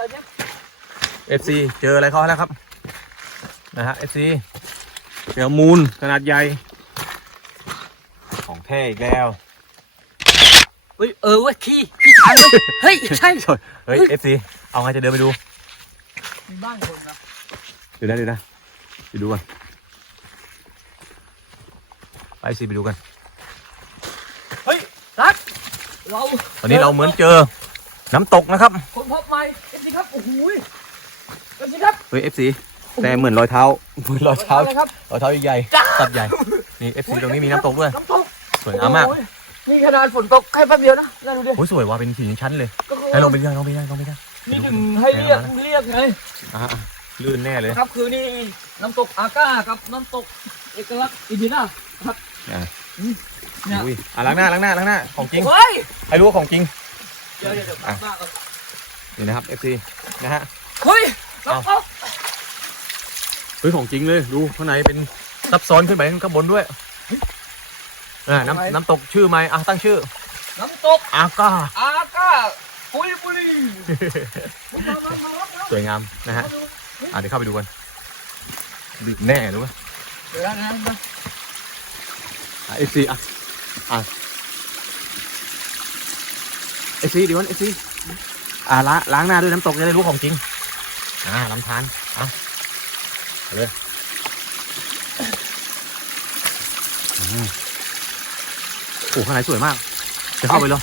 อะไรเนี่ย FC เจออะไรเขาแล้วครับ นะฮะ FC เจอมูลขนาดใหญ่ ของแท้อีกแล้ว เฮ้ยเออเว้ยขี้ขี้ช้างเว้ยเฮ้ยใช่ เฮ้ย FC เอาไงจะเดินไปดูมีบ้านคนครับเดี๋ยวนะเดี๋ยวนะไปดูกันไปสิไปดูกัน เฮ้ยรักเรา วันนี้เราเหมือนเจอ น้ำตกนะครับคนพบใหม่เอ็มซีครับโอ้โหเอ็มซีครับเฮ้ย FC แต่เหมือนรอยเท้าเหมือนรอยเท้าอะไรครับรอยเท้าใหญ่จ้าๆสัตว์ใหญ่นี่ FC ตรงนี้มีน้ำตกด้วยน้ำตกสวยงามมากโอ้ยนี่ขนาดฝนตกแค่แป๊บเดียวนะนั่นดูดิโอ้ยสวยว่ะเป็นหินชั้นเลยก็คือให้ลงไปได้ลงไปได้ลงไปได้นี่ถึงให้เรียกเรียกไงอะอะลื่นแน่เลยครับคือนี่น้ำตกอาก้ากับน้ำตกเอกลักษณ์อินเดียนาครับอะอืมเนี่ยอุ้ยอะล้างหน้าล้างหน้าล้างหน้าของจริงเฮ้ยให้รู้ว่าของจริง เดี๋ยวเดี๋ยวเดี๋ยวอะ บ้าก่อนนี่นะครับ FC นะฮะ เฮ้ยน้ำตกเฮ้ยของจริงเลยดูข้างในเป็นซับซ้อนขึ้นไปข้างบนด้วยอ่าน้ำน้ำตกชื่อไหมอะตั้งชื่อน้ำตกอาก้า อาก้าปุยปุยสวยงามนะฮะ อะเดี๋ยวเข้าไปดูกันดึกแน่รู้ไหมเดี๋ยวนะนะอะ FC อะ อะ FC เดี๋ยวก่อน FC อะล้างล้างหน้าด้วยน้ำตกจะได้รู้ของจริง อ่าลำธารอะเอาเลยอืมโอ้ข้างในสวยมาก จะเข้าไปเหรอ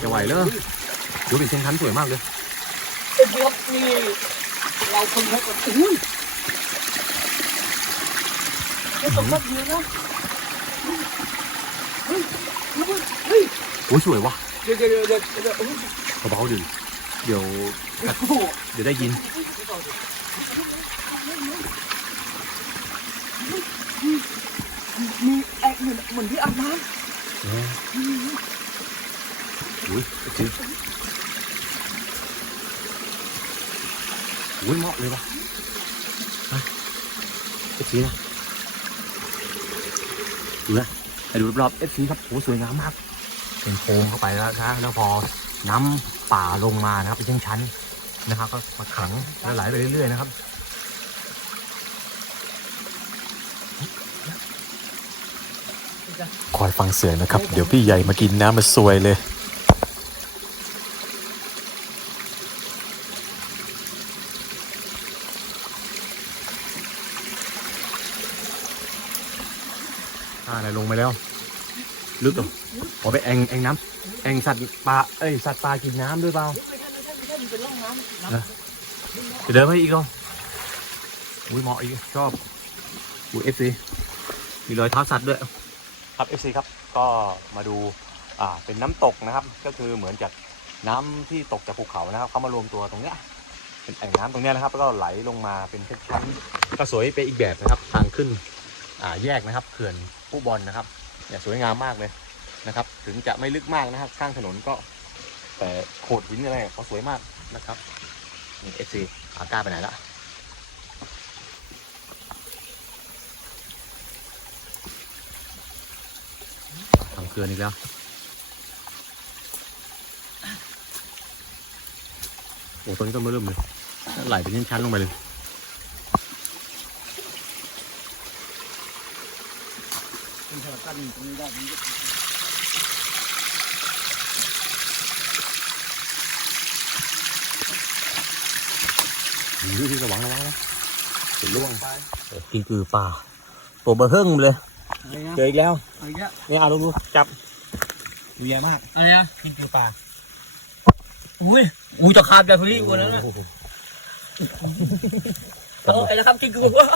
จะไหวเลยดูเป็นเส้นทันสวยมากเลยเอ็มซีครับนี่เราคนพบกันอุ้ยน้ำตกแป๊บเดียวนะเฮ้ยเฮ้ยเฮ้ยโอ้ยสวยว่ะเดี๋ยวเดี๋ยวเดี๋ยวเดี๋ยวเฮ้ยเบาๆดิเดี๋ยวโอ้โหเเหมือนเหมือนที่อาบน้อุ้ยจริงอุ้ยเหมาะเลยว่ะมาเอฟซีนะดูนะไปดูรอบเอฟซีครับโอ้สวยงามมากเป็นโค้งเข้าไปแล้วนะแล้วพอน้ำป่าลงมานะครับเป็นชั้นชั้นๆนะครับ ก็มาขังแล้วไหลไปเรื่อยๆนะครับคอยฟังเสียงนะครับ เดี๋ยวพี่ใหญ่มากินน้ำมาซวยเลย อ่าไหนลงไปแล้ว ลึกเหรอขอไปแองแองน้ำแองสัตว์ปลาเอ้ยสัตว์ปลากินน้ำด้วยเปล่าเป็นร่องน้ำน้ำจะเดินไปอีกเหรอุ้ยเหมาะอีกชอบอุ้ยเอฟซีมีรอยเท้าสัตว์ด้วยครับเอฟซีครับก็มาดูอ่าเป็นน้ำตกนะครับ ก็คือเหมือนจากน้ำที่ตกจากภูเขานะครับเขามารวมตัวตรงเนี้ยเป็นแอ่งน้ำตรงเนี้ยนะครับ แล้วก็ไหลลงมาเป็นชั้นก็สวยไปอีกแบบนะครับ ทางขึ้นอ่าแยกนะครับเขื่อนผู้บอลนะครับ เนี่ยสวยงามมากเลยนะครับ ถึงจะไม่ลึกมากนะครับ ข้างถนนก็ แต่โขดหินอะไรเขาสวยมากนะครับนี่เอฟซีอาก้าไปไหนละทำเกลืออีกแล้วโอ้ตอนนี้ก็ไม่เริ่มเลยไหลเป็นชั้นๆลงไปเลย เป็นสถานการณ์ตรงนี้ได้มันก็นี่ระวังระวังนะเดี๋ยวล่วงกินคือป่าตัวเบอร์เฮิ่งเลยอะไรนะเจออีกแล้วอะไรเงี้ยนี่เอาดูจับดูใหญ่มาก อะไรนะกินคือป่า อุ้ย อุ้ยจะขาดแบบนี้กว่านั้นนะโอ้ยนะครับกินกูว่า